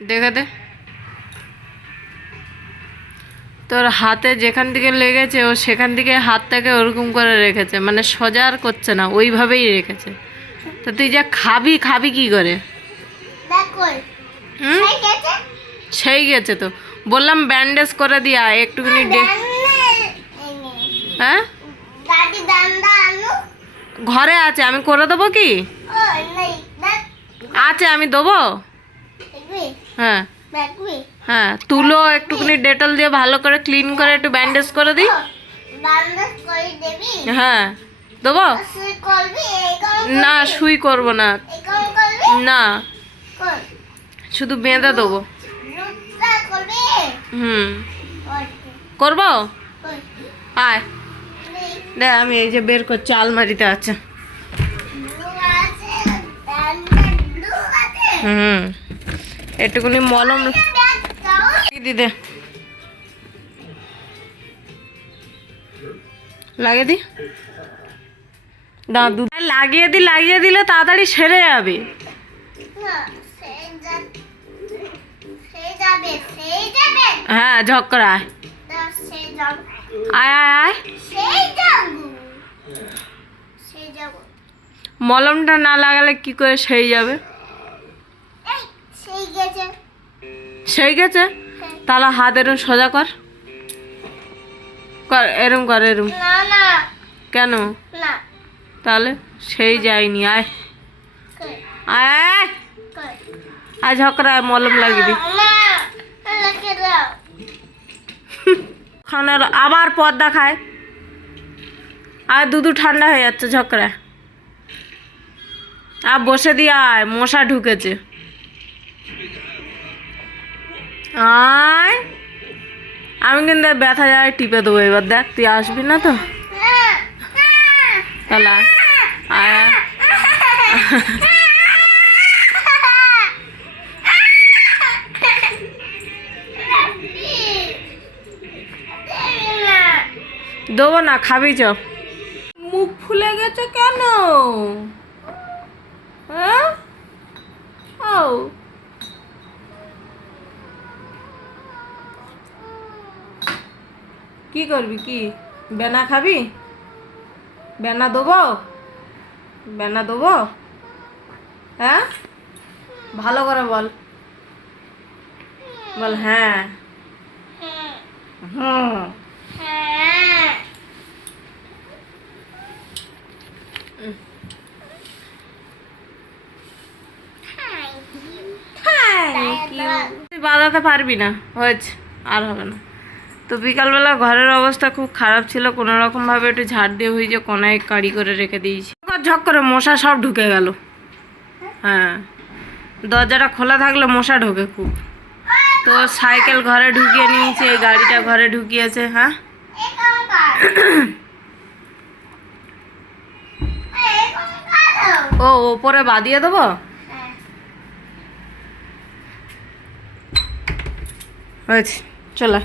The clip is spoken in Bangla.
দেখে দে। তোর হাতে যেখান থেকে লেগেছে ও সেখান থেকে হাতটাকে ওরকম করে রেখেছে মানে সোজা আর করছে না ওইভাবেই রেখেছে। তো তুই যা খাবি খাবি কি করে? সেই গেছে? তো। বললাম ব্যান্ডেজ করে দিয়া একটুখানি হ্যাঁ? ঘরে আছে আমি করে দেবো কি? আছে আমি দেবো? হ্যাঁ। হ্যাঁ তুলো একটুখানি ডেটল দিয়ে ভালো করে ক্লিন করে একটু ব্যান্ডেজ করে দিই। হ্যাঁ দেবো? না সুই করব না। না। শুধু বেঁধে দেবো। হুম। করব? আয়। দে আমি এই যে বের করছি আলমারিতে আছে। হুম। একটুখানি মলম। দিদে লাগিয়ে দি। দাদু লাগিয়ে দি, লাগিয়ে দিলে তাড়াতাড়ি সেরে যাবে। হ্যাঁ ঝক্কর আয় আয় আয়। মলমটা না লাগালে কি করে সেই যাবে? সেই গেছে। হ্যাঁ। তাহলে হাত এরম সোজা কর। কর এরম কর এরম। কেন? না। তাহলে সেই যায়নি আয়। আয়। আয় আয় মলম লাগিয়ে খানার আবার পর্দা খায়। আর দুধু ঠান্ডা হয়ে যাচ্ছে ঝকরা আর বসে দিয়ে আয় মশা ঢুকেছে। আয় আমি কিন্তু ব্যথা যায় টিপে দেবো এবার, দেখ, তুই আসবি না তো? তাহলে। দেবো না, খাবি চ। মুখ ফুলে গেছে কেন? হ্যাঁ? ও। কি করবি কি? বেনা খাবি? বেনা দেবো? বেনা দেবো? হ্যাঁ? ভালো করে বল। বল হ্যাঁ। হুম। তুই বাজাতে পারবি না। হয়েছে। আর হবে না। তো বিকালবেলা ঘরের অবস্থা খুব খারাপ ছিল, কোনো রকমভাবে একটু ঝাড় দিয়ে হয়ে যে কোনায় কাড়ি করে রেখে দিয়েছি। ঝক করে মশা সব ঢুকে গেল। হ্যাঁ দরজাটা খোলা থাকলে মশা ঢোকে খুব। তো সাইকেল ঘরে ঢুকিয়ে নিয়েছে গাড়িটা ঘরে ঢুকিয়েছে হ্যাঁ। ও, ওপরে বাদিয়ে দেবো? হয়েছে, চলে।